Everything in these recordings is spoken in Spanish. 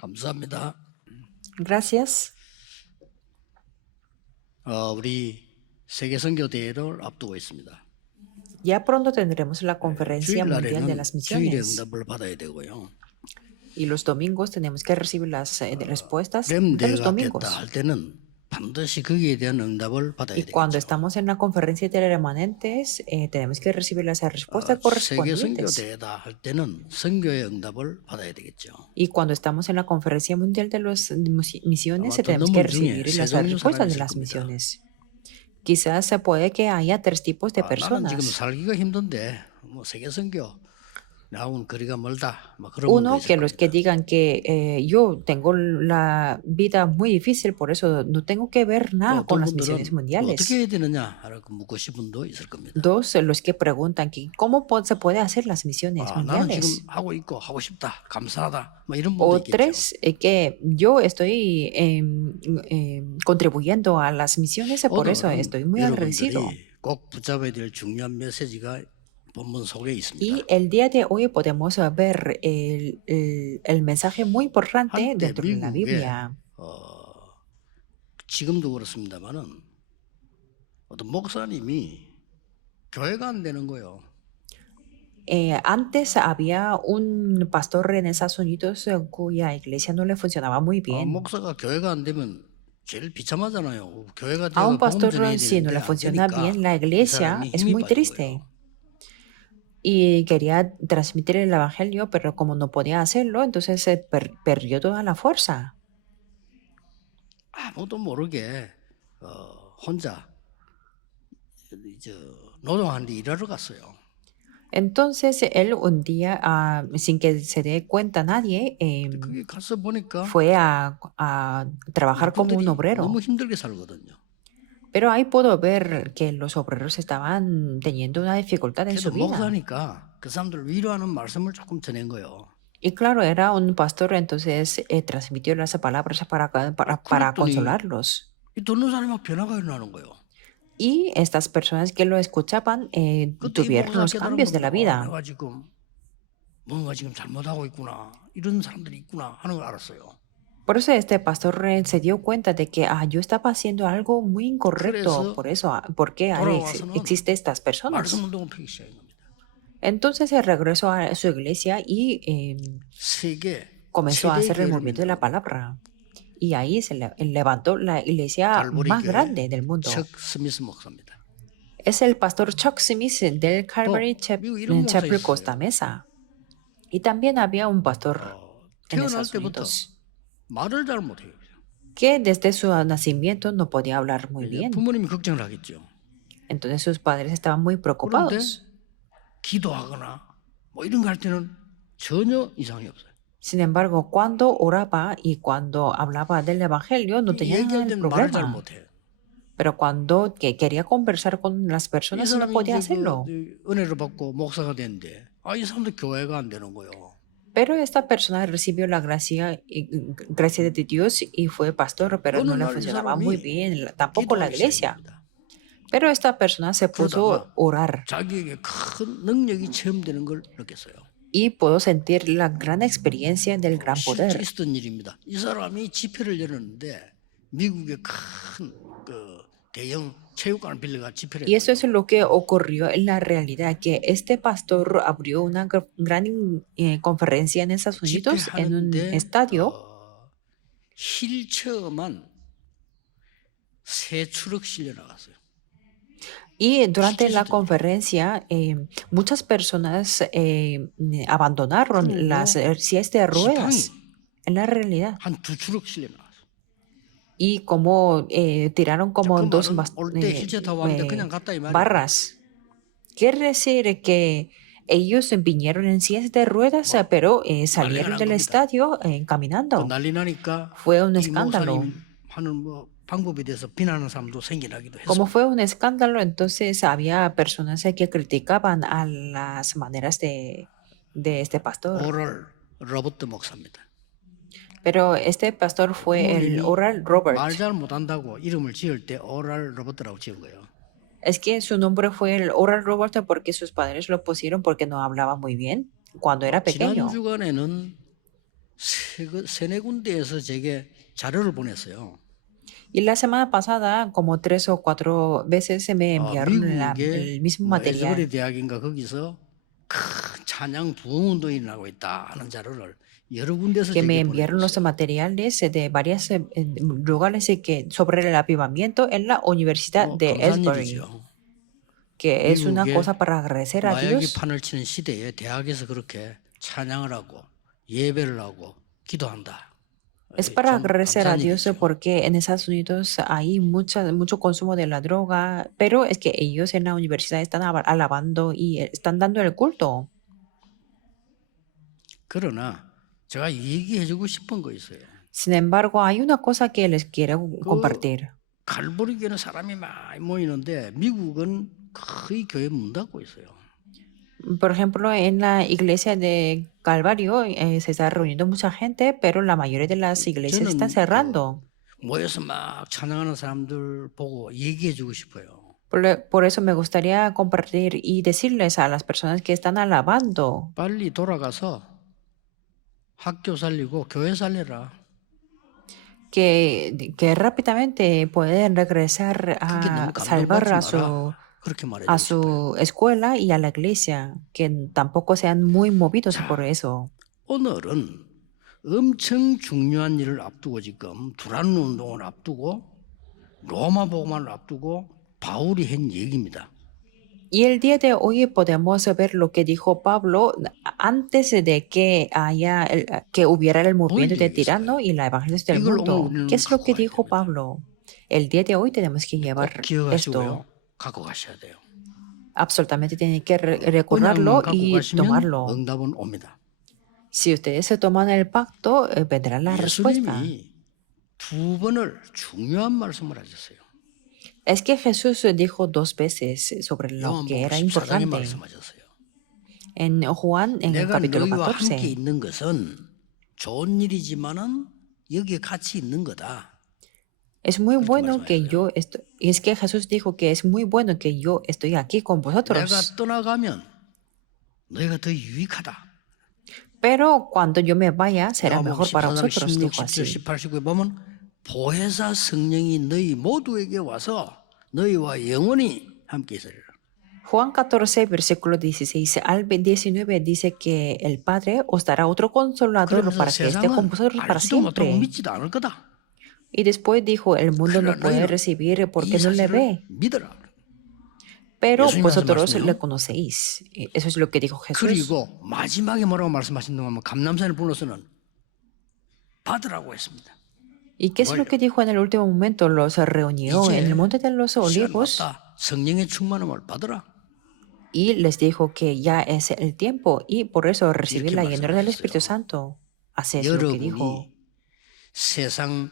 감사합니다. Gracias. 우리 세계 선교 대회를 앞두고 있습니다. Ya pronto tendremos la Conferencia Mundial de 주일날에는 las 주일의 Misiones 응답을 받아야 되고요. y los domingos tenemos que recibir las respuestas 렘 de los 대회가 됐다 domingos. 할 때는 반드시 거기에 대한 응답을 받아야 Y cuando 되겠죠. estamos en la Conferencia de Remanentes, tenemos que recibir las respuestas 세계 선교 correspondientes. 대회다 할 때는 선교의 응답을 받아야 되겠죠. Y cuando estamos en la Conferencia Mundial de las Misiones, 아마 tenemos que 듣는 분 중에 recibir 세 las 종류 respuestas 사람이 de 있을 las 겁니다. misiones. Quizás se puede que haya tres tipos de 나는 지금 personas. 살기가 힘든데 뭐 세계 선교 나하고는 거리가 멀다. 막 그런 분도 Uno, 있을 que los que 겁니다. digan que yo tengo la vida muy difícil, por eso no tengo que ver 또 nada con 어떤 las misiones 분들은 어떻게 mundiales. 해야 되느냐 라고 묻고 싶은 분도 있을 겁니다. Dos, los que preguntan que cómo se puede hacer las misiones 나는 지금 mundiales. 하고 있고 하고 싶다. 감사하다. 뭐 이런 분도 O 있겠죠. tres, que yo estoy contribuyendo a las misiones, por eso 오늘은 estoy muy agradecido. 여러분들이 꼭 붙잡아야 될 중요한 메시지가 본문 속에 있습니다. Y el día de hoy podemos ver el mensaje muy importante 한때 dentro de la 미국에 Biblia. 지금도 그렇습니다만은 어떤 목사님이 교회가 안 되는 거예요. Antes había un pastor en Estados Unidos cuya iglesia no le funcionaba muy bien. 목사가 교회가 안 되면 제일 비참하잖아요. 교회가 A un 되어 복음 pastor, 전해야 si no 되는데 le 안 funciona 되니까 bien la 이 iglesia, 사람이 es 힘이 muy 빠진 triste. 거예요. Y quería transmitir el evangelio, pero como no podía hacerlo, entonces se perdió toda la fuerza. 아무도 모르게 혼자 노동하는데 일하러 갔어요. Entonces él un día, sin que se dé cuenta nadie, 거기 가서 보니까 fue a trabajar como un 그분들이 obrero. 너무 힘들게 살거든요. Pero ahí puedo ver que los obreros estaban teniendo una dificultad en su 그래도 vida. 목사니까 그 사람들 위로하는 말씀을 조금 전한 거예요. Y claro, era un pastor, entonces transmitió las palabras para 그랬더니 consolarlos. 이 듣는 사람이 막 변화가 일어나는 거예요. Y estas personas que lo escuchaban 그때 이 tuvieron 목사가 los cambios de la vida. 내가 지금 뭔가 지금 잘못하고 있구나. 이런 사람들이 있구나 하는 걸 알았어요. Por eso este pastor se dio cuenta de que yo estaba haciendo algo muy incorrecto. 그래서 Por eso, ¿por qué 돌아와서는 existen estas personas? 말씀 운동을 펴기 시작한 겁니다. Entonces se regresó a su iglesia y 세계 comenzó a 최대 hacer el 교회를 movimiento de la 만들고 palabra. Y ahí se levantó la iglesia 갈보리 más 교회 grande del mundo. 척 스미스 목사입니다. Es el pastor Chuck Smith del Calvary 미국 이런 목사 Chapel 있어요. Costa Mesa. Y también había un pastor en 태어날 Estados 때부터 Unidos 말을 잘 못해요. que desde su nacimiento no podía hablar muy bien. 부모님이 걱정을 하겠죠. Entonces sus padres estaban muy preocupados. 기도하거나 뭐 이런 거 할 때는 전혀 이상이 없어요. Sin embargo, cuando oraba y cuando hablaba del evangelio no tenía nada 얘기할 de 때는 말을 잘 problema. 못해요. Pero cuando quería conversar con las 이 personas no 사람이 podía 이제 hacerlo. 은혜를 받고 목사가 됐는데 이 사람도 교회가 안 되는 거예요. Pero esta persona recibió la gracia de Dios y fue pastor, pero no 어느 le 날 이 funcionaba muy 사람이 bien tampoco la 기도하기 iglesia. 시작합니다. Pero esta persona se puso a 그러다가 orar 자기에게 큰 능력이 체험되는 걸 느꼈어요. y pudo sentir la gran experiencia del gran 실제 poder. 있었던 일입니다. 이 사람이 집회를 열었는데 미국의 큰 대형 체육관을 빌려가 집회를 Y eso 했어요. es lo que ocurrió en la realidad, que este pastor abrió una gran conferencia en Estados Unidos en un 집회하는데 estadio 휠체어만 3트럭 실려 나갔어요. y durante la conferencia muchas personas abandonaron las sillas de ruedas en la realidad. 한 2트럭 실려 나갔어요. Y como tiraron como 그 dos 말은 올때 휠체어 타고 왔는데 그냥 갔다 이 말이에요. barras. Quiere decir que ellos vinieron en sillas de ruedas, pero salieron del estadio caminando. 난리 나니까 Fue un 이 escándalo. 목사님 하는 뭐 방법에 대해서 비난하는 사람도 생겨나기도 Como 했어요. fue un escándalo, entonces había personas que criticaban a las maneras de este pastor. 오럴 로버트 목사입니다. Pero este pastor fue el Oral Robert. 말 잘 못한다고 이름을 지을 때 오럴 로버트라고 지은 거예요. Es que su nombre fue el Oral Robert porque sus padres lo pusieron porque no hablaba muy bien cuando era pequeño. 지난 주간에는 세네 군데에서 제게 자료를 보냈어요. Y la semana pasada, como 3 o 4 veces, se me enviaron 미국의 el mismo 뭐 에스버리 material. 대학인가 거기서 큰 찬양 부흥 운동이 일어나고 있다 하는 자료를 여러 군데서 Que me 제게 enviaron los 보내줬어요. materiales de varios lugares sobre el avivamiento en la Universidad 뭐 de 감사한 Esbury, 일이죠. que es una 미국의 cosa para agradecer a 마약이 Dios. 판을 치는 시대에 대학에서 그렇게 찬양을 하고 예배를 하고 기도한다. Es para 좀 agradecer a 감사한 Dios 일이죠. porque en Estados Unidos hay mucho consumo de la droga, pero es que ellos en la universidad están alabando y están dando el culto. 그러나 제가 얘기해주고 싶은 거 있어요. Sin embargo, hay una cosa que les quiero 그 compartir. 갈보리 교회는 사람이 많이 모이는데 미국은 거의 교회 문 닫고 있어요. Por ejemplo, en la iglesia de Calvario se está reuniendo mucha gente, pero la mayoría de las iglesias están 저는 cerrando. 모여서 막 찬양하는 사람들 보고 얘기해주고 싶어요. Por eso me gustaría compartir y decirles a las personas que están alabando 빨리 돌아가서 학교 살리고 교회 살려라. que rápidamente pueden regresar 그게 너무 a salvar 감동받지 마라. 그렇게 a 말해주고 싶어요. su escuela y a la iglesia, que tampoco sean muy movidos 자, por eso. 오늘은 엄청 중요한 일을 앞두고 지금 두란 운동을 앞두고 로마 복음을 앞두고 바울이 한 얘기입니다. Y el día de hoy podemos ver lo que dijo Pablo antes de que hubiera el movimiento de tirano y la evangelización del 이걸 mundo. 오늘 우리는 ¿Qué es lo 갖고 que 가야 dijo 됩니다. Pablo? El día de hoy tenemos que 꼭 llevar 기억하시고요. esto. 갖고 가셔야 돼요. Absolutamente tienen que 언약만 recordarlo 갖고 y 가시면 tomarlo. 응답은 옵니다. Si ustedes se toman el pacto, vendrá la respuesta. 예수님이 두 번을 중요한 말씀을 하셨어요. Es que Jesús dijo 2 veces sobre lo que 요한복음 era 14장에 importante. 말씀하셨어요. En Juan, en el 내가 capítulo 너희와 함께 14. 있는 것은 좋은 일이지만은 여기에 같이 있는 거다. Es muy 그렇게 bueno que 말씀하셨어요. yo estoy, y es que Jesús dijo que es muy bueno que yo estoy aquí con 내가 vosotros. 떠나가면 너희가 더 유익하다. Pero cuando yo me vaya, será 요한복음 mejor para 14장 vosotros, 16, dijo 17, así. 18, 19에 보면 보혜사 성령이 너희 모두에게 와서 너희와 영원히 함께 있으리라. Juan 14, versículo 16 al 19 dice que el Padre os dará otro consolador 그러면서 para que esté con 세상은 vosotros para 알지도 못하고 siempre. 믿지도 않을 거다. Y después dijo, el mundo no 그러나 puede 너희는 recibir 이 porque no le 사실을 ve, 믿어라. pero 예수님이 하신 vosotros 말씀이요. le conocéis. Eso es lo que dijo Jesús. 그리고 마지막에 뭐라고 말씀하신다고 하면 감람산을 불러서는 받으라고 했습니다. ¿Y qué es lo que dijo en el último momento? Los reunió en el monte de los 시간 olivos 왔다. 성령의 충만함을 받으라. y les dijo que ya es el tiempo y por eso recibir la 이렇게 llenura del 말씀하셨어요. Espíritu Santo. Así es lo que dijo. 여러분이 세상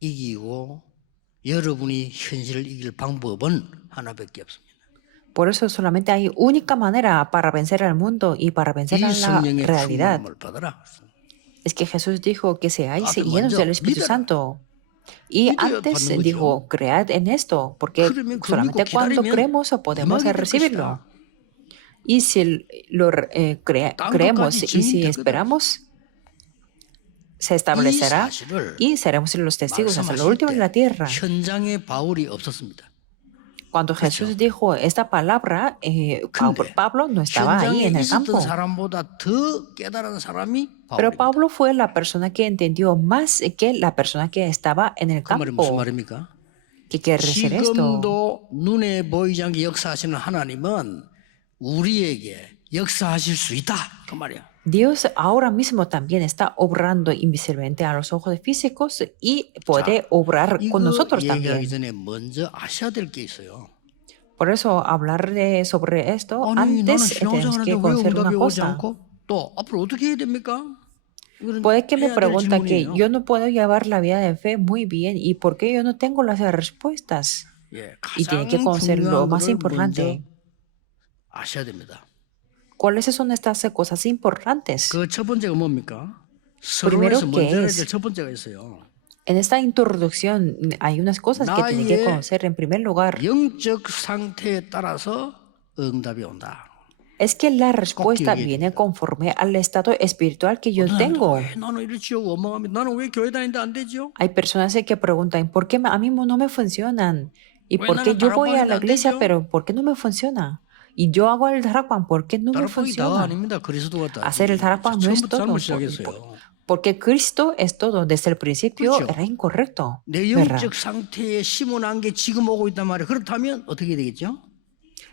이기고 여러분이 현실을 이길 방법은 하나밖에 없습니다. Por eso solamente hay única manera para vencer al mundo y para vencer 이 a la 성령의 realidad. 충만함을 받으라. Es que Jesús dijo que seáis 앞에 llenos 먼저 del Espíritu 믿어라. Santo. Y 믿어야 antes 받는 거죠. dijo, cread en esto, porque 그러면 그거 solamente 믿고 cuando 기다리면 creemos podemos 임하게 될 recibirlo. 것이다. Y si lo creemos 땅끝까지 y si 증인될 거다. esperamos, se 이 establecerá 사실을 y seremos los testigos hasta lo 말씀하실 último en la 때 tierra. 현장에 바울이 없었습니다. Cuando Jesús dijo esta palabra, 근데 Pablo no estaba ahí 현장에 en el 있었던 campo. 사람보다 더 깨달은 사람이 Pero 바울입니다. Pablo fue la persona que entendió más que la persona que estaba en el 그 말이 무슨 campo. 말입니까? ¿Qué quiere decir esto? 지금도 눈에 보이지 않게 역사하시는 하나님은 우리에게 역사하실 수 있다. 그 말이야. Dios ahora mismo también está obrando invisiblemente a los ojos físicos y puede obrar con 이거 nosotros 얘기하기 también. 전에 먼저 아셔야 될 게 있어요. Por eso hablar sobre esto, 아니 나는 antes tenemos 신앙생활하는데 que 왜 conocer una 응답이 오지 cosa. 않고 또 앞으로 어떻게 해야 됩니까? 이거는 Puede que me 해야 될 pregunta que 질문이에요. yo no puedo llevar la vida de fe muy bien y por qué yo no tengo las respuestas. 예, Y tiene que 가장 conocer lo 중요한 más 것을 먼저 importante. 아셔야 됩니다. ¿Cuáles son estas cosas importantes? 그 첫 번째가 뭡니까? Primero, 서론에서 ¿qué 먼저 해야 es? 될 첫 번째가 있어요. En esta introducción hay unas cosas que tienen que 나의 conocer en primer lugar. 영적 상태에 따라서 응답이 온다. Es que la 꼭 respuesta 기억해야 viene 됩니다. conforme al estado espiritual que yo 어떤 사람도 tengo. 왜 나는 이렇지요 원망하면 나는 왜 교회 다니는데 안 되지요? Hay personas que preguntan, ¿por qué a mí no me funcionan? ¿Y 왜 por qué 나는 yo voy a 다락방인데 la 안 iglesia, 되지요? pero por qué no me funciona? Y yo hago el darakpan, ¿por qué no me 다락방이 다가 funciona? 아닙니다. 그리스도가 Hacer el 다지. darakpan no es 처음부터 잘못 todo, 시작했어요. porque Cristo es todo. Desde el principio 그렇죠. era incorrecto, 내 ¿verdad? 영적 상태에 심어놓은 게 지금 오고 있단 말이에요. 그렇다면 어떻게 되겠죠?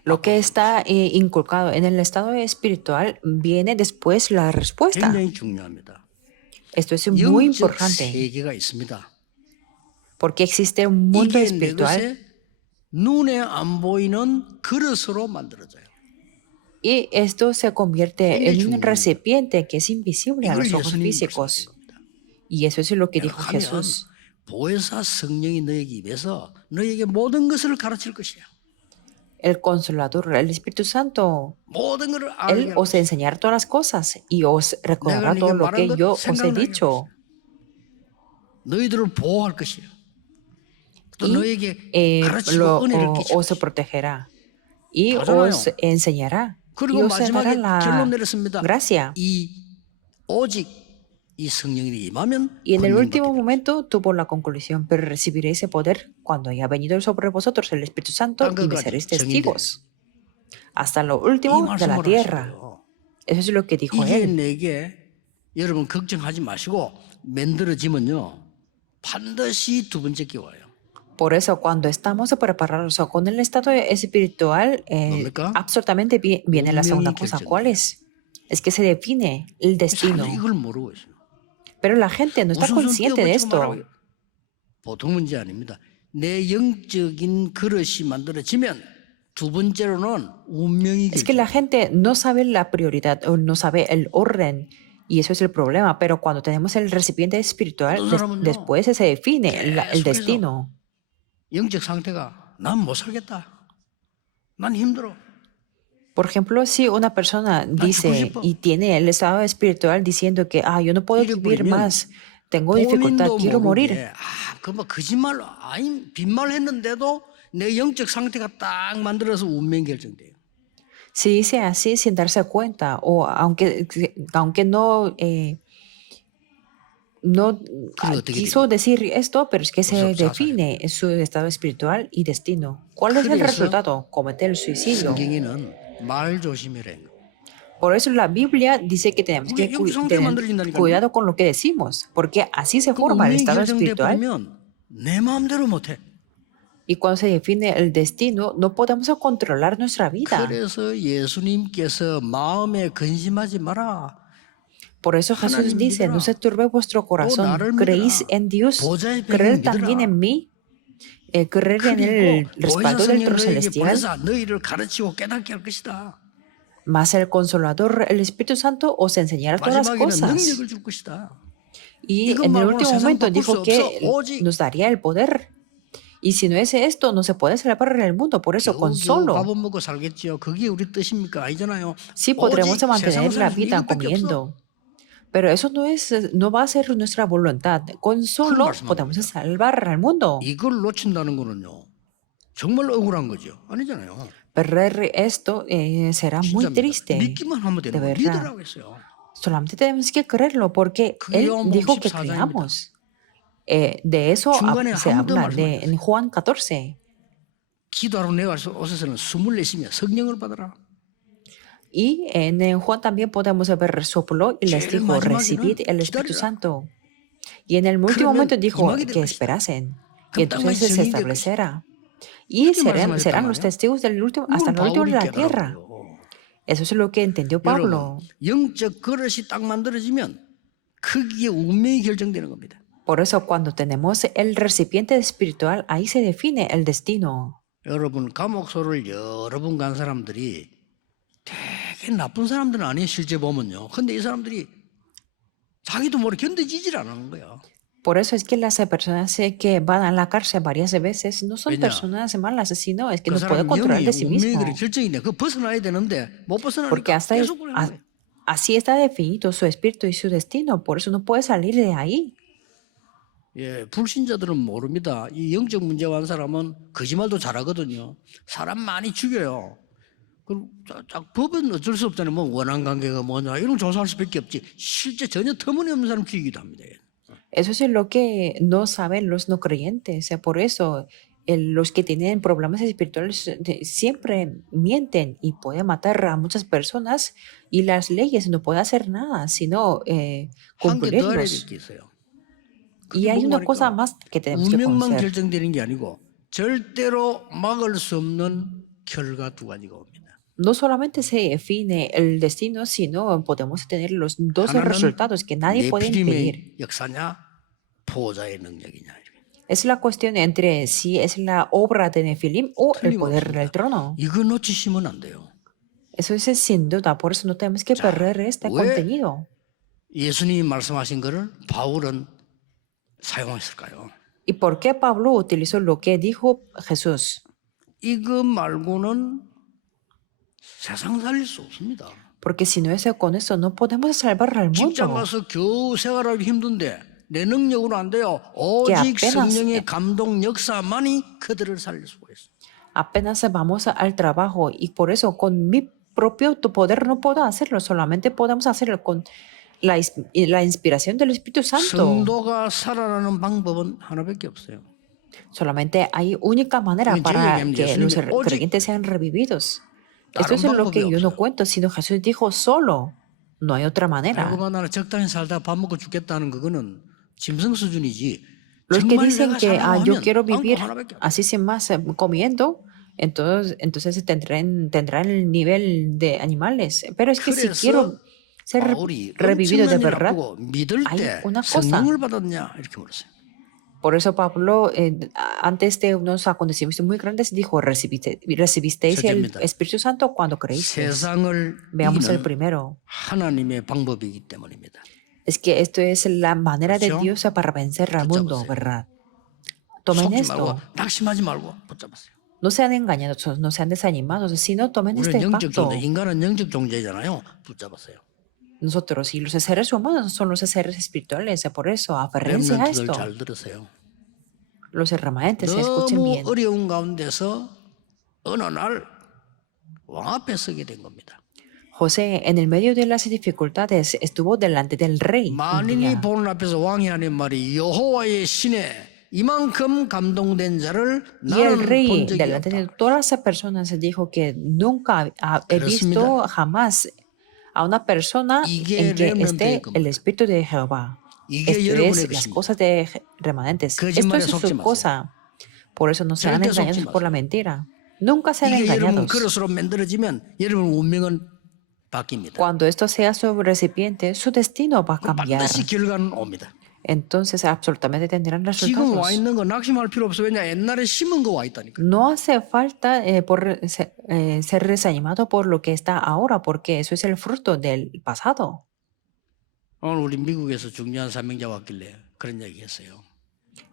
Lo que está inculcado en el estado espiritual viene después la respuesta. 굉장히 중요합니다. Esto es muy 영적 importante, 세계가 있습니다. porque existe un mundo 이게 내 espiritual 것에 눈에 안 보이는 그릇으로 만들어져요. y esto se convierte 굉장히 en un 중요해요. recipiente que es invisible a 이걸 los ojos 예수님이 físicos. 말씀하신 겁니다. Y eso es lo que dijo 하면 Jesús. 보혜사 성령이 너에게 입에서 너에게 모든 것을 가르칠 것이야. El Consolador, el Espíritu Santo, 모든 것을 알게 Él 할 os 것이야. enseñará todas las cosas y os recordará 내가 todo 네게 lo 말한 que 것 yo os he 생각나게 할 dicho. 너희들을 보호할 것이야. 또 Y 너에게 가르치고 은혜를 끼칠 os 것이야. protegerá y 하잖아요. os enseñará y 그리고 os dará 마지막에 la 결론 내렸습니다. gracia. 이 오직 이 성령이 임하면 Y en el 권능 último 받게 됩니다. momento tuvo la conclusión, pero recibiréis ese poder cuando haya venido sobre vosotros el Espíritu Santo y me 땅끝까지 seréis 정의되는 testigos hasta lo 이 último de la 말씀을 tierra. 하시고요. Eso es lo que dijo 이게 Él. 내게 여러분 걱정하지 마시고 만들어지면요 반드시 두 번째 게 와요. Por eso, cuando estamos preparados con el estado espiritual, 뭡니까? absolutamente viene la segunda 운명이 cosa. 결정돼요. ¿Cuál es? Es que se define el destino. 사람들이 이걸 모르고 있어요. Pero la gente no está 우선순 consciente de 띄워붙이고 esto. 말하고 보통 문제 아닙니다. 내 영적인 그릇이 만들어지면 두 번째로는 운명이 Es que la 결정돼요. gente no sabe la prioridad o no sabe el orden. Y eso es el problema. Pero cuando tenemos el recipiente espiritual, 어떤 사람은요, después se define el 계속해서 destino. 영적 상태가 난 못 살겠다. 난 힘들어. Por ejemplo, si una persona 죽고 dice 싶어. y tiene el estado espiritual diciendo que yo no puedo 이래 vivir 버리면 más, tengo dificultad, 본인도 quiero morir. 모르게 그뭐 거짓말로 빈말했는데도 내 영적 상태가 딱 만들어서 운명 결정돼요. Si dice así sin darse cuenta o aunque no, no 그리고 어떻게 quiso decir esto, pero es que se 벌써 define su estado espiritual y destino. ¿Cuál es el 그래서 resultado? Cometer el suicidio. 성경에는 말 조심해라는 거. Por eso la Biblia dice que tenemos que 그게 영적 상태 tener 만들어진다니까요. cuidado con lo que decimos, porque así se 그 forma el 운명이 estado 결정돼 espiritual. 버리면 내 마음대로 못해. Y cuando se define el destino, no podemos controlar nuestra vida. 그래서 예수님께서 마음에 근심하지 마라. Por eso Jesús 하나님 dice, 믿으라. no se turbe vuestro corazón, 나를 creéis 믿으라. en Dios, 보좌의 creer 배경 también 믿으라. en mí, creer en el 그리고 보혜사 respaldo del 성령 trono 너에게 celestial, 보내사 너희를 가르치고 깨닫게 할 것이다. más el Consolador, el Espíritu Santo, os enseñará todas las 마지막에는 cosas. 능력을 줄 것이다. Y 이것 en el 말고는 último 세상 momento 바꿀 수 dijo 없어. que 오직 nos daría el poder. Y si no es esto, no se puede salvar en el mundo. Por eso, con 겨우겨우 solo 밥은 먹고 살겠지요. 그게 우리 뜻입니까? 아니잖아요. sí podremos 오직 mantener la 세상에서 vida 이것밖에 없어. comiendo. Pero eso no va a ser nuestra voluntad. Con solo 말씀하는 podemos 거죠. salvar al mundo. 이걸 놓친다는 거는요. 정말 억울한 거죠. 아니잖아요. Perder esto será muy 진짜입니다. triste. 믿기만 하면 되는 De 거예요. verdad. 믿으라고 했어요. Solamente tenemos que creerlo porque 그게 Él 요한복음 dijo que 14장입니다. creamos. De eso 중간에 se 한번 더 habla 말씀하셨어요. en Juan 14. 기도하러 내가 오셔서는 24시면 성령을 받아라. Y en Juan también podemos ver soplo y les 제일 dijo, 마지막에는 recibid el Espíritu 기다리라. Santo. Y en el último 그러면 momento dijo 임하게 될 que 것이다. esperasen. 그럼 Y entonces 땅까지 se 증인될 establecerá. Y 그렇게 serán 말씀하셨단 los 말이에요. testigos del último, hasta 이건 lo último de 바울이 la tierra. 깨달았고요. Eso es lo que entendió Pablo. 여러분, 영적 그릇이 딱 만들어지면 크기의 운명이 결정되는 겁니다. Por eso cuando tenemos el recipiente espiritual, ahí se define el destino. 여러분, 감옥소를 여러 번 간 사람들이 되게 나쁜 사람들은 아니에요, 실제 보면요. 근데 이 사람들이 자기도 모르게 견뎌지질 않는 거예요. Por eso es que las personas que van a la cárcel varias veces no son 왜냐? personas malas, sino es que 그 no puede 사람 controlar 영이 de sí 운명이 mismo. 그렇게 결정이 돼. 그 벗어나야 되는데 못 Porque 벗어나니까 hasta 계속 그러는 거예요. así está definido su espíritu y su destino. Por eso no puede salir de ahí. 예, 불신자들은 모릅니다. 이 영적 문제가 한 사람은 거짓말도 잘하거든요. 사람 많이 죽여요. 법은 어쩔 수 없잖아요. 뭐 원한 관계가 뭐냐 이런 거 조사할 수밖에 없지. 실제 전혀 터무니없는 사람 죽이기도 합니다. Eso es lo que no saben los no creyentes. Por eso, los que tienen problemas espirituales siempre mienten y pueden matar a muchas personas y las leyes no pueden hacer nada, sino 한 개 더 알아야 될 cumplirlos. 게 있어요. Y 그게 hay una cosa 뭐냐니까 más que tenemos que 운명만 conocer. 결정되는 게 아니고 절대로 막을 수 없는 결과 두 가지가 옵니다. No solamente se define el destino, sino podemos tener los dos 하나는 resultados que nadie puede impedir. 네피림의 역사냐 보호자의 능력이냐. Es la cuestión entre si es la obra de Nefilim o el poder del 틀림없습니다. trono. 이거 놓치시면 안 돼요. Eso es sin duda, por eso no tenemos que perder este 왜 contenido. 예수님이 말씀하신 거를 바울은 사용했을까요? ¿Y por qué Pablo utilizó lo que dijo Jesús? 이거 말고는 세상 살릴 수 없습니다. Porque si no es con eso, no podemos salvar al 직장 mundo. 가서 겨우 생활하기 힘든데 내 능력으로 안 돼요. 오직 apenas- 성령의 감동 역사만이 그들을 살릴 수가 있어요. Apenas vamos al trabajo y por eso con mi propio poder no puedo hacerlo, solamente podemos hacerlo con la inspiración del Espíritu Santo. 성도가 살아나는 방법은 하나밖에 없어요. Solamente hay única manera Yo para llegué a que Yesu님이 los 오직 creyentes sean revividos. 다른 Esto es lo que 방법이 yo no 없어요. cuento, sino Jesús dijo solo. No hay otra manera. 알고만 나는 적당히 살다 밥 먹고 죽겠다는 그거는 짐승 수준이지. Los que 정말 dicen 내가 que 살라고 yo 하면 quiero 방법 vivir 하나밖에 없어요. así sin más comiendo, entonces tendrán el nivel de animales. Pero es que si 그래서 quiero ser 바울이 revivido de 엄청난 일 verdad, 앞두고 믿을 hay 때 una cosa. 성령을 받았냐 이렇게 물었어요. Por eso Pablo, antes de unos acontecimientos muy grandes, dijo, recibisteis el 첫째입니다. Espíritu Santo cuando creísteis. 세상을 Veamos el 이기는 primero. 하나님의 방법이기 때문입니다. Es que esto es la manera de 그렇죠? Dios para vencer al mundo, 붙잡으세요. ¿verdad? Tomen 속지 esto. 말고 낙심하지 말고 붙잡았어요. No sean engañados, no sean desanimados, sino tomen 우리는 este 영적 pacto. 존재, 인간은 영적 존재잖아요. 붙잡았어요. Nosotros y los seres humanos son los seres espirituales, por eso aférrense a 렘넌트들 esto. 잘 들으세요. Los remanentes, escuchen 너무 bien. 어려운 가운데서 어느 날 왕 앞에 서게 된 겁니다. José, en el medio de las dificultades, estuvo delante del rey un 만인이 día. 보는 앞에서 왕이 하는 말이 여호와의 신에 이만큼 감동된 자를 Y el 나는 본 rey, 적이 delante 없다. de todas las personas, dijo que nunca he visto jamás a una persona 이게 en que 렘넌트의 esté 겁니다. el Espíritu de Jehová. 이게 Esto 여러분의 es las 것입니다. cosas de remanentes. Esto 거짓말에 es 속지 su 마세요. cosa. Por eso no sean 절대 속지 engañados por la 마세요. mentira. Nunca sean 이게 여러분 engañados. 그릇으로 만들어지면 여러분 운명은 바뀝니다. Cuando esto sea su recipiente, su destino va a cambiar. 반드시 결과는 옵니다. Entonces absolutamente tendrán 지금 와 resultados. 있는 거 낙심할 필요 없어. 왜냐 옛날에 심은 거 와 있다니까. No hace falta ser desanimado por lo que está ahora, porque eso es el fruto del pasado. 오늘 우리 미국에서 중요한 사명자 왔길래 그런 얘기 했어요.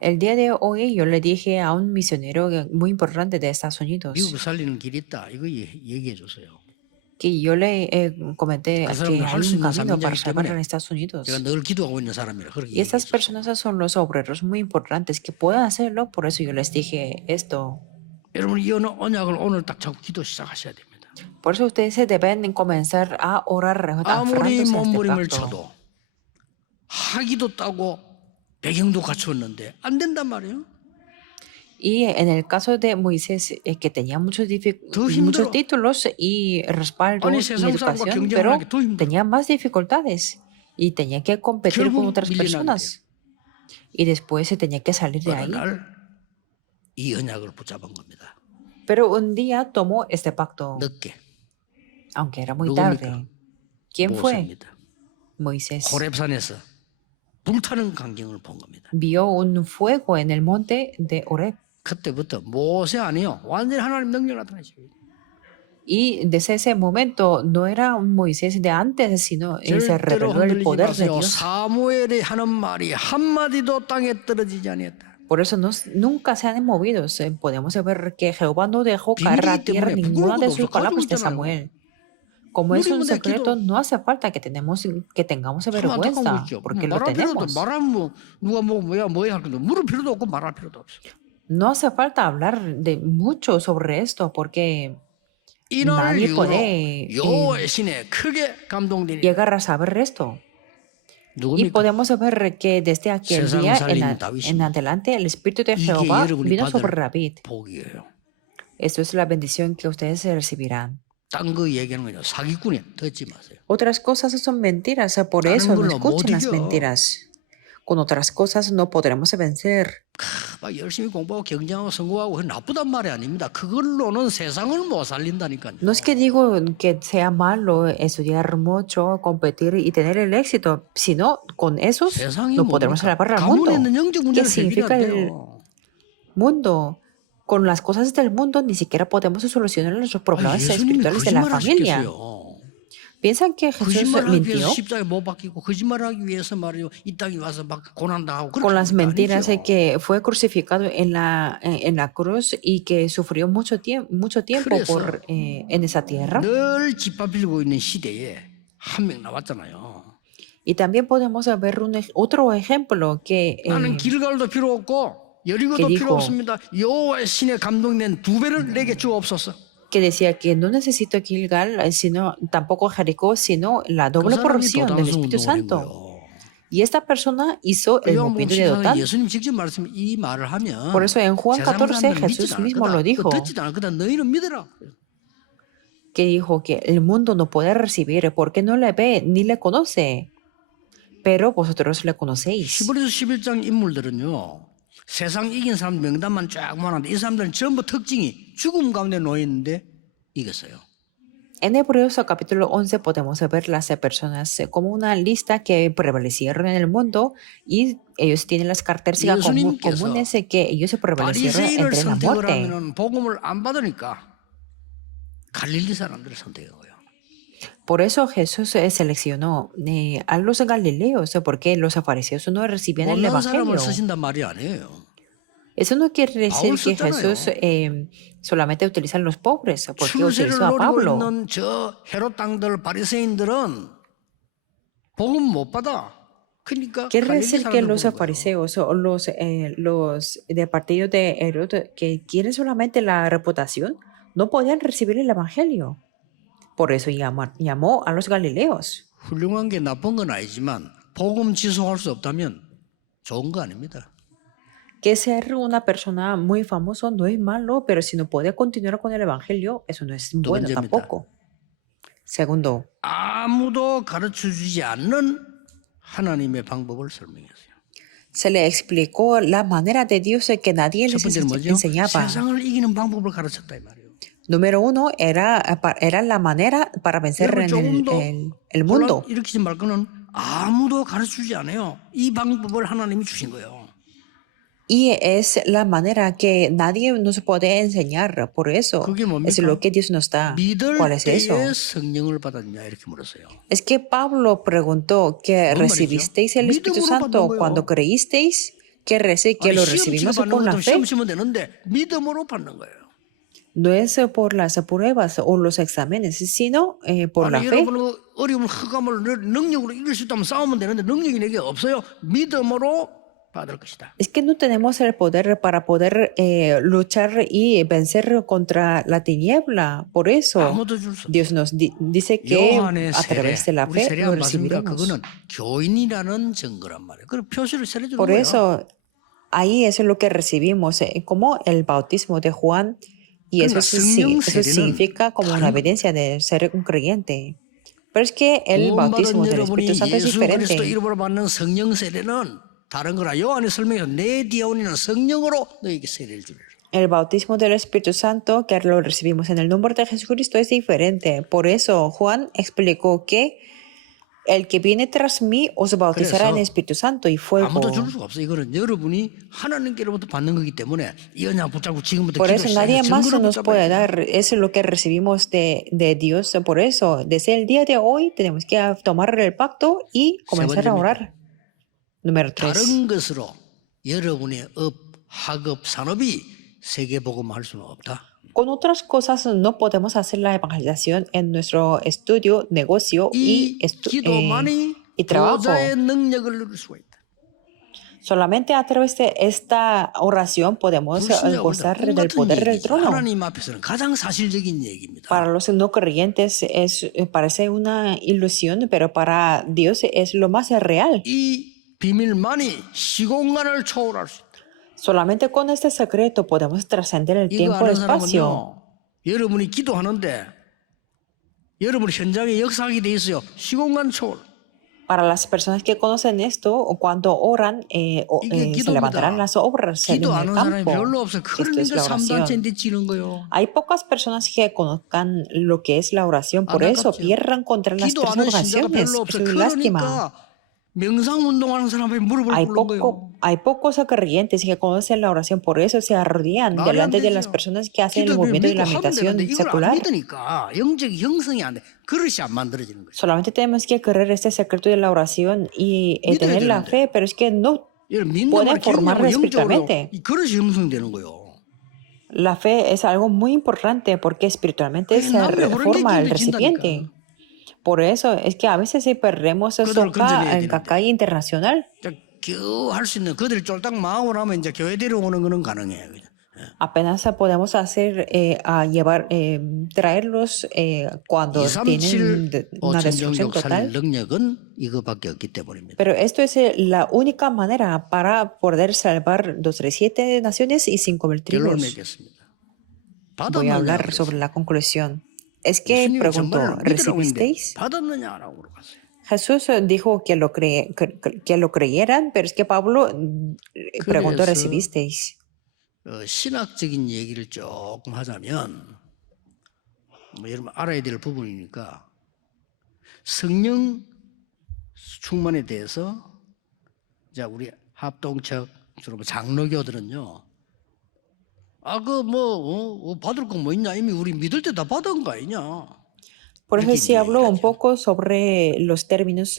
El día de hoy yo le dije a un misionero muy importante de Estados Unidos 미국 살리는 길 있다. 이거 얘기해 주세요. que yo le comenté 그 que 사람은 hay 할 수 un 있는 camino para 사명자이기 salvar 때문에 en Estados Unidos. 제가 늘 기도하고 있는 사람이라 그렇게 Y estas 얘기했어요. personas son los obreros muy importantes que pueden hacerlo, por eso yo les dije esto. 여러분 이 언약을 오늘 딱 잡고 기도 시작하셔야 됩니다. Por eso ustedes se deben comenzar a orar 아무리 aferrándose a este 몸부림을 pacto. 쳐도 학위도 따고 배경도 갖추었는데 안 된단 말이에요. Y en el caso de Moisés, que tenía muchos 힘들어. títulos y respaldo 아니, y 세상 사람과 educación, 경쟁을 pero 하기 더 힘들어. tenía más dificultades y tenía que competir con 결국 otras 밀려나게 personas. Y después se tenía que salir de 어느 ahí. 날 이 언약을 붙잡은 겁니다. Pero un día tomó este pacto, 늦게 aunque era muy 누굽니까? tarde. ¿Quién fue? 모세입니다. Moisés. 호렙산에서 불타는 광경을 본 겁니다. Vio un fuego en el monte de Horeb. 그때부터 모세 아니요 완전히 하나님 능력 나타나시고 Y desde ese momento no era un Moisés de antes, sino se 절대로 reveló el 흔들리지 poder de 마세요. Dios. 사무엘이 하는 말이 한마디도 땅에 떨어지지 아니했다. Por eso nunca se han movido. Podemos ver que Jehová no dejó caer a tierra ninguna de sus palabras de Samuel. Como es un secreto, no hace falta que tengamos vergüenza, porque lo tenemos. 말하면 누가 뭐야 할 건데 물을 필요도 없고 말할 필요도 없어. No hace falta hablar de mucho sobre esto, porque 이날 Nadie 이후로 puede 여호와의 신에 크게 감동되니라. llegar a saber esto. Y 누굽니까? podemos ver que desde aquel 세상을 día 살린 en 다윗입니다. adelante el Espíritu de 이게 Jehová 여러분이 vino sobre 받을 David. 복이에요. Esto es la bendición que ustedes recibirán. 딴 거 얘기하는 거죠. 사기꾼이야. 듣지 마세요. Otras cosas son mentiras, por 다른 eso no 걸로 못 escuchen las 이겨. mentiras. Con otras cosas no podremos vencer. 막 열심히 공부하고 경쟁하고 성공하고 그건 나쁘단 말이 아닙니다. 그걸로는 세상을 못 살린다니까요. No es que digo que sea malo estudiar mucho, competir y tener el éxito, sino con esos 세상이 no podremos 뭡니까? salvar al 가문에 mundo. 있는 영적 ¿Qué 문제를 significa 해결해야 el 돼요. mundo? Con las cosas del mundo ni siquiera podemos solucionar los 아, problemas 예수님이 espirituales de la 거짓말 familia. 하셨겠어요. ¿Piensan que Jesús 거짓말하기 위해서 mintió? 십자가에 못 박히고 거짓말하기 위해서 말이요 이 땅에 와서 막 고난당하고 Con 그렇게 las 하는 거 mentiras 아니죠. que fue crucificado en la cruz y que sufrió mucho tiempo 그래서 en esa tierra. 늘 짓밟히고 있는 시대에 한 명 나왔잖아요. Y también podemos ver otro ejemplo 나는 길갈도 필요 없고 여리고도 que 필요 dijo- 없습니다. 여호와의 신에 감동된 두 배를 내게 주옵소서. que decía que no necesito Gilgal, sino tampoco Jericó, sino la 그 doble 사람이 porción del 도단성 Espíritu 운동을 한 Santo. 거예요. Y esta persona hizo el 요한복음 movimiento de 14장에 Dotán. 예수님 직접 말씀 이 말을 하면 Por eso en Juan 세상 14 사람들은 Jesús 믿지도 않을 mismo 거다. lo dijo, 그거 듣지도 않을 거다. 너희는 믿어라. que dijo que el mundo no puede recibir porque no le ve ni le conoce, pero vosotros le conocéis. 히브리서 11장 인물들은요. 세상 이긴 사람 명단만 쫙 모았는데 이 사람들은 전부 특징이 죽음 가운데 놓여 있는데 이겼어요. En Hebreos capítulo 11 podemos ver las personas como una lista que prevalecieron en el mundo y ellos tienen las características 예수님께서 comunes que ellos se prevalecieron 바리새인을 entre la 선택을 muerte. 하면은 복음을 안 받으니까 갈릴리 사람들을 선택한 거예요. Por eso Jesús seleccionó a los galileos, porque los fariseos no recibían el 못난 사람을 evangelio. 쓰신단 말이 아니에요. Eso no quiere decir que 썼잖아요. Jesús solamente utiliza a los pobres, porque 출세를 utilizó a 노리고 Pablo. 있는 저 헤롯 땅들 바리새인들은 복음 못 받아. 그러니까 Quiere 갈릴리 decir que 사람들 los 보는 거예요. fariseos o los de partido de Herod que quieren solamente la reputación no podían recibir el evangelio. Por eso llamó a los galileos. 훌륭한 게 나쁜 건 아니지만 복음 지속할 수 없다면 좋은 거 아닙니다. Que ser una persona muy famoso no es malo, pero si no puede continuar con el evangelio, eso no es bueno 번째입니다. tampoco. Segundo, 아무도 가르쳐주지 않는 하나님의 방법을 설명했어요. se le explicó la manera de Dios que nadie 첫 les 번째는 뭐죠? enseñaba. 세상을 이기는 방법을 가르쳤다 이 말이에요. Número uno era la manera para vencer 여러분 en 조금 더 el mundo. 혼란 일으키지 말 거는 아무도 가르쳐주지 않아요. 이 방법을 하나님이 주신 거예요. Y es la manera que nadie nos puede enseñar. Por eso 그게 뭡니까? es lo que Dios nos da. 믿을 ¿Cuál es eso? 때에 성령을 받았냐 이렇게 물었어요. Es que Pablo preguntó que 뭔 recibisteis el 말이죠? Espíritu 믿음으로 Santo 받는 거예요. cuando creísteis, que 아니, lo 시험 recibimos 치러 받는 con la 것도 fe. 시험 치면 되는데 믿음으로 받는 거예요. No es por las pruebas o los exámenes, sino por la 아니, fe. 여러분 어려운 흑암을 능력으로 이길 수 있다면 싸우면 되는데 능력이 내게 없어요. 믿음으로 받을 것이다. Es que no tenemos el poder para poder luchar y vencer contra la tiniebla. Por eso 아무도 줄 수 없어요. Dios nos dice que 요한의 a 세례, través de la 우리 fe 세례 lo 안 받습니까? recibiremos. 그거는 교인이라는 증거란 말이에요. 그럼 표시를 세례 주는 Por 거예요. eso, ahí es lo que recibimos, como el bautismo de Juan, y eso, 그러니까 성령 eso 세례는 significa como una 다른 evidencia de ser un creyente. Pero es que el 구원받은 bautismo del 여러분이 Espíritu Santo es 예수 그리스도 diferente. 이름으로 받는 성령 세례는 다른 거라. 요한이 설명해서 내 디아오니는 성령으로 너에게 세례를 주리라. El bautismo del Espíritu Santo, que lo recibimos en el nombre de Jesucristo, es diferente. Por eso Juan explicó que el que viene tras mí os bautizará en el Espíritu Santo y fuego. 아무도 줄 수가 없어. 이거는 여러분이 하나님께로부터 받는 거기 때문에 이 언약 붙잡고 지금부터 Por eso nadie 기도시작해서 más 증거를 nos puede 붙잡아야 돼요. dar. Es lo que recibimos de Dios. Por eso, desde el día de hoy, tenemos que tomar el pacto y comenzar a orar. Número 3. 다른 것으로 여러분의 업, 학업, 산업이 세계복음할 수는 없다. Con otras cosas no podemos hacer la evangelización en nuestro estudio, negocio 이 y 기도만이 trabajo. 보좌의 능력을 누릴 수가 있다. Solamente a través de esta oración podemos 불신자가 gozar 볼때 del 똑같은 poder del 얘기지. trono. 하나님 앞에서는 가장 사실적인 얘기입니다. Para los no creyentes parece una ilusión, pero para Dios es lo más real. 이 비밀만이 시공간을 초월할 수 있다. Solamente con este secreto podemos trascender el 이거 tiempo y el 아는 espacio. 사람은요, 여러분이 기도하는데 여러분 현장에 역사하게 돼 있어요. 시공간 초월. Para las personas que conocen esto, o cuando oran, 이게 se levantarán 기도입니다. las obras en 기도 el 아는 사람이 campo. 별로 없어요. Esto es 그러니까 la 3단체인데 oración. 지는 거요. Hay pocas personas que conozcan lo que es la oración, por eso 안타깝죠. pierdan contra las 기도 tres 아는 신자가 oraciones. 별로 Eso 없어요. es lástima. 그러니까 명상 운동하는 사람이 무릎을 Hay 꿇는 거예요. hay pocos creyentes que conocen la oración, por eso se arrodillan 말이 안 delante de las 되죠. personas que hacen el 기도를 movimiento de 믿고 la 하면 되는데 meditación 이걸 안 secular. 믿으니까 영적 형성이 안 돼. 그릇이 안 만들어지는 거죠. Solamente tenemos que creer este secreto de la oración y 믿어야 tener la 되는데. fe, pero es que no 이걸 믿는 pueden 말 formarla 경험하면 영적으로 espiritualmente. 이 그릇이 형성되는 거예요. La fe es algo muy importante porque espiritualmente 그게 se 남의 호랑이 forma el 길도 recipiente. 진다니까. Por eso es que a veces si perdemos 그들을 esto acá 건져내야 en 되는데. Cacay Internacional, 겨우 할 수 있는 그들이 쫄딱 망하고 나면 이제 교회 데려오는 거는 가능해요. 그죠? apenas podemos hacer a llevar, traerlos cuando 237 tienen una destrucción 전정교육 살 total. 능력은 이거밖에 없기 때문입니다. Pero esto es la única manera para poder salvar 237 naciones y 5,000 결론을 tribus. 맺겠습니다. Voy a hablar 받았느냐 sobre la conclusión. Es que 예수님이 preguntó, 정말 믿으라고 했는데 ¿recibisteis? 받았느냐라고 물어봤어요. Jesús dijo que que lo creyeran, pero es que Pablo preguntó, 그래서 ¿recibisteis? 신학적인 얘기를 조금 하자면 뭐 여러분 알아야 될 부분이니까 성령 충만에 대해서 자 우리 합동척 주로 장로교들은요 받을 거 뭐 있냐 이미 우리 믿을 때 다 받은 거 아니냐 Por eso 이렇게 sí hablo un 얘기하죠. poco sobre los términos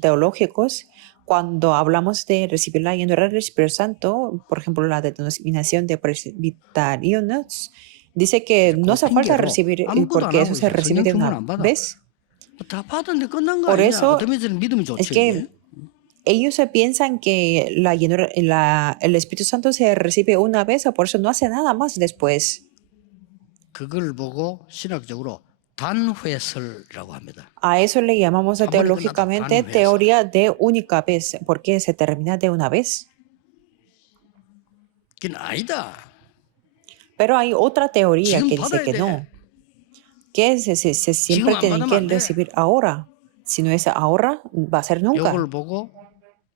teológicos. Cuando hablamos de recibir la llenura del Espíritu Santo, por ejemplo, la denominación de presbiterianos, dice que no hace falta 핑계로 recibir 아무것도 안 porque eso 하고 se 있어요. recibe 성령 de 충만 una 안 받아. vez. 다 받았는데 끝난 거 Por 아니냐? eso 어떤 면에서는 믿음이 es 좋죠. 이게. que ellos se piensan que la llenura, el Espíritu Santo se recibe una vez, por eso no hace nada más después. 그걸 보고 신학적으로 단회설이라고 합니다. A eso le llamamos 한 번에 teológicamente 끝났다. 단회설. teoría de única vez, porque se termina de una vez. 그건 아니다. Pero hay otra teoría 지금 que dice 받아야 que 돼. no, que se siempre 지금 안 tienen 받으면 que 안 돼. recibir ahora. Si no es ahora, va a ser nunca. 이걸 보고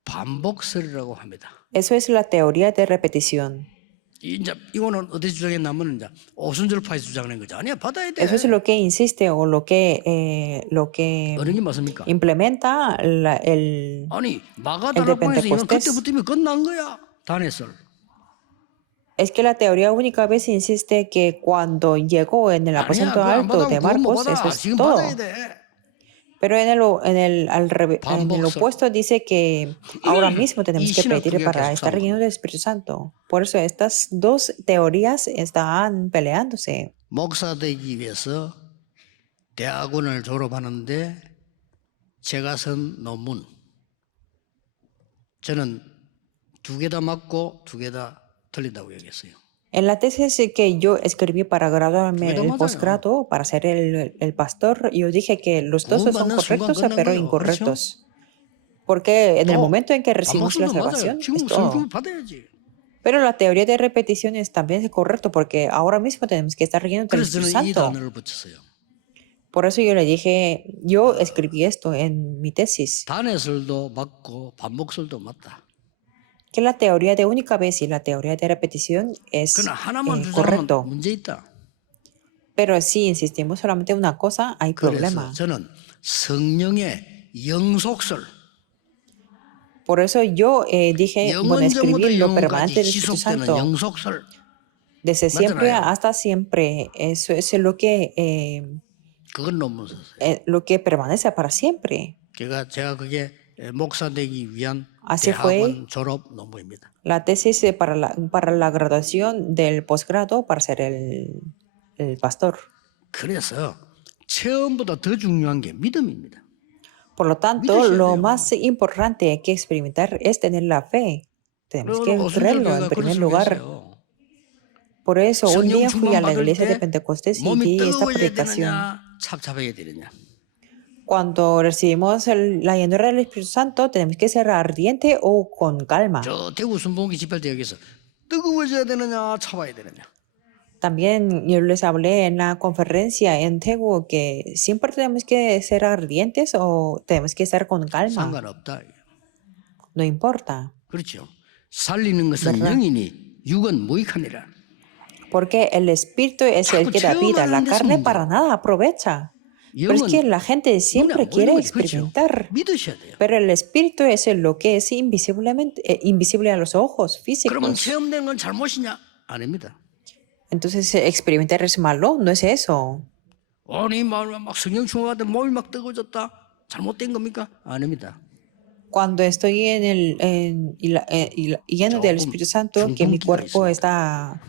반복설이라고 합니다. Eso es la teoría de repetición. 이제 이거는 어디 주장했냐면 이제 오순절파에서 주장하는 거죠. 아니야 받아야 돼. Eso es lo que insiste o lo que 어느 게 맞습니까? implementa el 아니 el de 마가다락방에서 이건 Pentecostés. 그때부터면 끝난 거야. 단회설. Es que la teoría única vez insiste que cuando llegó en el 아니야 aposento 그거 안 alto de 받으면 그건 못 Marcos, eso 받아. es 지금 todo. 받아야 돼. Pero en el 반복설. opuesto dice que ahora mismo tenemos 이 que 신학 두 pedir 개가 para 계속 estar 싸우는 llenos del Espíritu Santo. Por eso estas dos teorías están peleándose. 목사 되기 위해서 대학원을 졸업하는데 제가 쓴 논문 저는 두 개 다 맞고 두 개 다 틀린다고 얘기했어요. En la tesis que yo escribí para graduarme 그게 더 el 맞아요. posgrado, para ser el pastor, yo dije que los dos son 구원받는 순간 correctos, 끝난 pero 거예요. incorrectos. Porque en el 또 momento en que recibimos la 반복설도 맞아요. salvación, 지금 es 성경 todo. 받아야지. Pero la teoría de repeticiones también es correcto, porque ahora mismo tenemos que estar llenos del 그래서 Espíritu 저는 이 Santo. 단어를 붙였어요. Por eso yo le dije, yo escribí esto en mi tesis, 단회설도 맞고 반복설도 맞다. que la teoría de única vez y la teoría de repetición es 그러나 하나만 주장하면 correcto. 문제 있다. Pero si insistimos solamente en una cosa, hay 그래서 problema. 저는 성령의 영속설 Por eso yo dije, bueno, 영원전부터 escribí lo permanente 영원까지 del Espíritu 지속되는 Santo. 영속설 Desde siempre 맞잖아요. hasta siempre. Eso es 그건 논문 썼어요. lo que permanece para siempre. 제가 그게 목사 되기 위한 Así fue 대학원 졸업 논문입니다. la tesis para la graduación del posgrado para ser el pastor. 그래서 처음보다 더 중요한 게 믿음입니다. Por lo tanto, 믿으셔야 lo 돼요. más importante que experimentar es tener la fe. Tenemos 그리고 que 오순절 creerlo en 교회가 그런 primer 소리 lugar. 했어요. Por eso, un 성령 día fui 충만 a la 받을 iglesia de 때 Pentecostés y 몸이 di esta 뜨거워야 predicación. 되느냐, 찹찹해야 되느냐. Cuando recibimos la llenura del Espíritu Santo, tenemos que ser ardiente o con calma. 저 대구 순복음기 집회 때 여기서 뜨거워져야 되느냐, 차와야 되느냐. También yo les hablé en la conferencia en Tegu que siempre tenemos que ser ardientes o tenemos que estar con calma. 상관없다. No importa. 그렇죠. 살리는 것은 ¿Verdad? 영이니 육은 무익하니라. Porque el espíritu es el que da vida. La carne para nada aprovecha. Pero es que la gente siempre quiere experimentar. 믿으셔야 돼요. Pero el espíritu es lo que es invisible a los ojos 그러면 físicos. 체험된 건 잘못이냐? 아닙니다. Entonces, experimentar es malo, no es eso. 아니 막 성령 충만한데 몸이 막 뜨거워졌다. 잘못된 겁니까? 아닙니다. Cuando estoy lleno del Espíritu Santo, que mi cuerpo está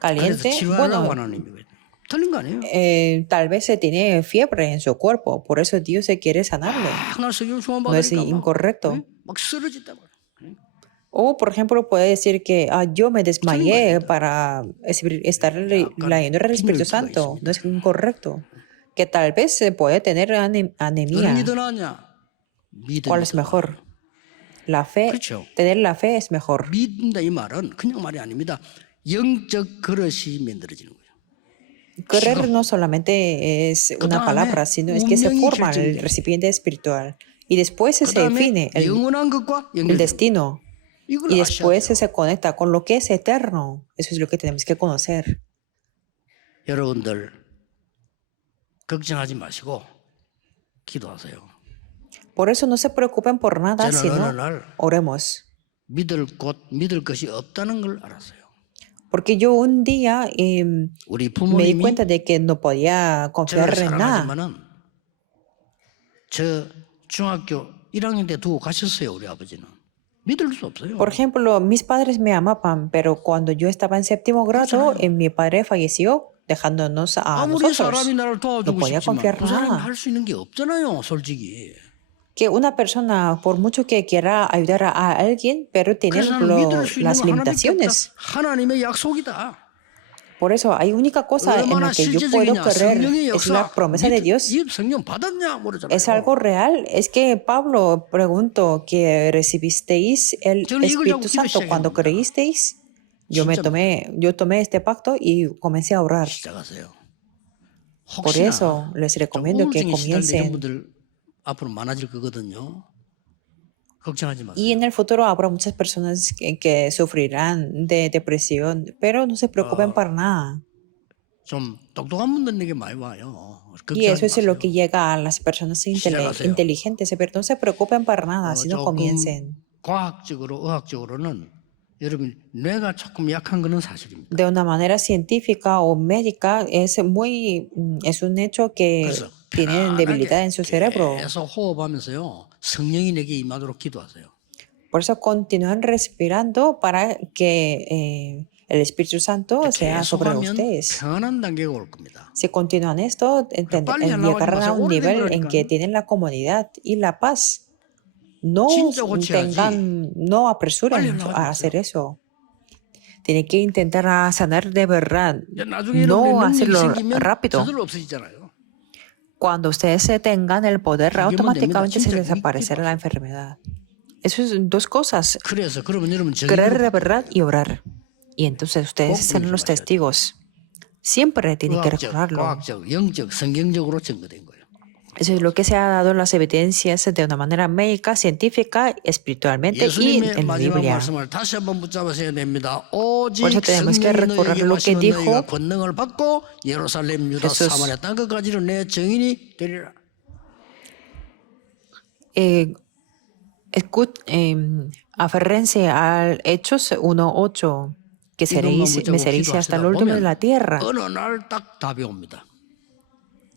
그래서 caliente, 치료하려고 bueno, 하는 의미가 틀린 거 아니에요? tal vez se tiene fiebre en su cuerpo, por eso Dios se quiere sanarle. 날 성령 충만 No es 받으니까 incorrecto. 막 쓰러졌다고. O, por ejemplo, puede decir que yo me desmayé para estar la llenura del Espíritu Santo. No es incorrecto. Que tal vez se puede tener 어느 anemia. 게 더 나으냐? 믿음이 ¿Cuál es 더 mejor? La fe, 그렇죠. tener la fe es mejor. 믿는다 이 말은 그냥 말이 아닙니다. 영적 그릇이 만들어지는 거예요. Creer no solamente es una palabra, sino es que se forma el recipiente espiritual. Y después se define 그다음에 영원한 것과 el 연결돼요. destino. 이걸 Y 아셔야 después 돼요. se conecta con lo que es eterno. Eso es lo que tenemos que conocer. 여러분들 걱정하지 마시고 기도하세요. Por eso no se preocupen por nada, 저는 sino 어느 날 oremos. 믿을 것이 없다는 걸 알았어요. Porque yo un día 우리 me di 부모님이 cuenta de que no podía 저를 confiar en nada. 사랑하지만은 저 중학교 1학년 때 두고 가셨어요. 우리 아버지는. 믿을 수 없어요. Por ejemplo, mis padres me amaban, pero cuando yo estaba en séptimo grado, mi padre falleció, dejándonos a 아무리 nosotros. 사람이 나를 No 도와주고 podía 싶지만 confiar 그 사람이 nada. 할 수 있는 게 없잖아요. 솔직히. Que una persona, por mucho que quiera ayudar a alguien, pero tiene 그래서 나는 믿을 수 있는 las 건 하나님밖에 limitaciones. 없다. 하나님의 약속이다. Por eso hay única cosa en 얼마나 la que yo puedo 실제적이냐. creer, 성령의 es 역사. la promesa de Dios. 이 성령 받았냐 모르잖아요. ¿Es algo real? Es que Pablo preguntó que recibisteis el 저는 이걸 Espíritu 자꾸 Santo 기도 cuando 시작합니다. creísteis. Yo 진짜 tomé este pacto y comencé a orar. 시작하세요. Por 혹시나 eso les 좀 recomiendo que 우울증에 시달리는 comiencen. 분들 앞으로 많아질 거거든요. 걱정하지 마세요. Y en el futuro habrá muchas personas que sufrirán de depresión, pero no se preocupen para nada. 좀 똑똑한 분들에게 많이 와요. Y eso 걱정하지 es lo 마세요. que llega a las personas 시작하세요. inteligentes, pero no se preocupen para nada, sino 조금 comiencen. 과학적으로 의학적으로는 여러분 뇌가 조금 약한 거는 사실입니다. De una manera científica o médica es un hecho que 그래서 tienen debilidad en su cerebro. 계속 호흡하면서요. 성령이 내게 임하도록 기도하세요. Por eso continúan respirando para que el Espíritu Santo sea sobre 계속하면 ustedes. 편한 단계가 올 겁니다. Si continúan esto, 빨리 하려고 하지 llegarán a 마세요. un nivel 오래된 en que 거라니까요. tienen la comodidad y la paz. No 진짜 고쳐야지. no 빨리 apresuren 하려고 하지 a hacer eso. Tienen que intentar a sanar de verdad, 이제 나중에 no 여러분이 능력이 hacerlo 생기면 rápido. 저절로 없어지잖아요. Cuando ustedes tengan el poder, 그게 automáticamente 됩니다. se 진짜 desaparecerá la enfermedad. Eso es dos cosas, 그래서 그러면 여러분 creer de 정의로 verdad y orar. Y entonces ustedes 꼭 serán los 믿으셔야 돼요. testigos. Siempre tienen que 의학적, recordarlo. 과학적, 영적, 성경적으로 증거된 거예요. Eso es lo que se ha dado en las evidencias de una manera médica, científica, espiritualmente y 예수님의 en la 마지막 Biblia. 말씀을 다시 한번 붙잡으셔야 됩니다. 오직 Por eso tenemos que 성령이 recordar 너희에게 lo que 마시면 dijo 너희가 권능을 받고 예루살렘, 유다, Jesús. 사마리아 땅 끝까지는 내 증인이 되리라. Aférrense al Hechos 1:8, que me seréis hasta el último de la tierra. 어느 날 딱 답이 옵니다.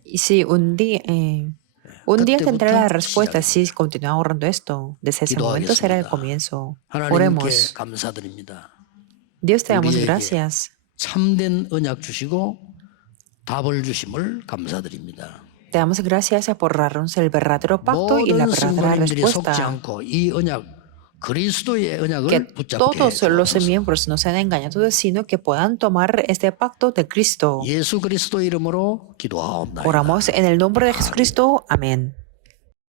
Y si un día tendrá la respuesta si continúa orando esto. Desde ese momento será el comienzo. 하나님께 Oremos. 감사드립니다. Dios, te damos 우리에게 gracias. 참된 언약 주시고 답을 주심을 감사드립니다. te damos gracias por darnos el verdadero pacto y la 모든 verdadera 성도님들이 속지 respuesta. 않고 이 언약 그리스도의 Que 언약을 붙잡게 todos los 도와소서. miembros no sean engañados, sino que puedan tomar este pacto de Cristo. 예수 그리스도 이름으로 기도하옵나이다. Oramos en el nombre de Jesucristo. Amén.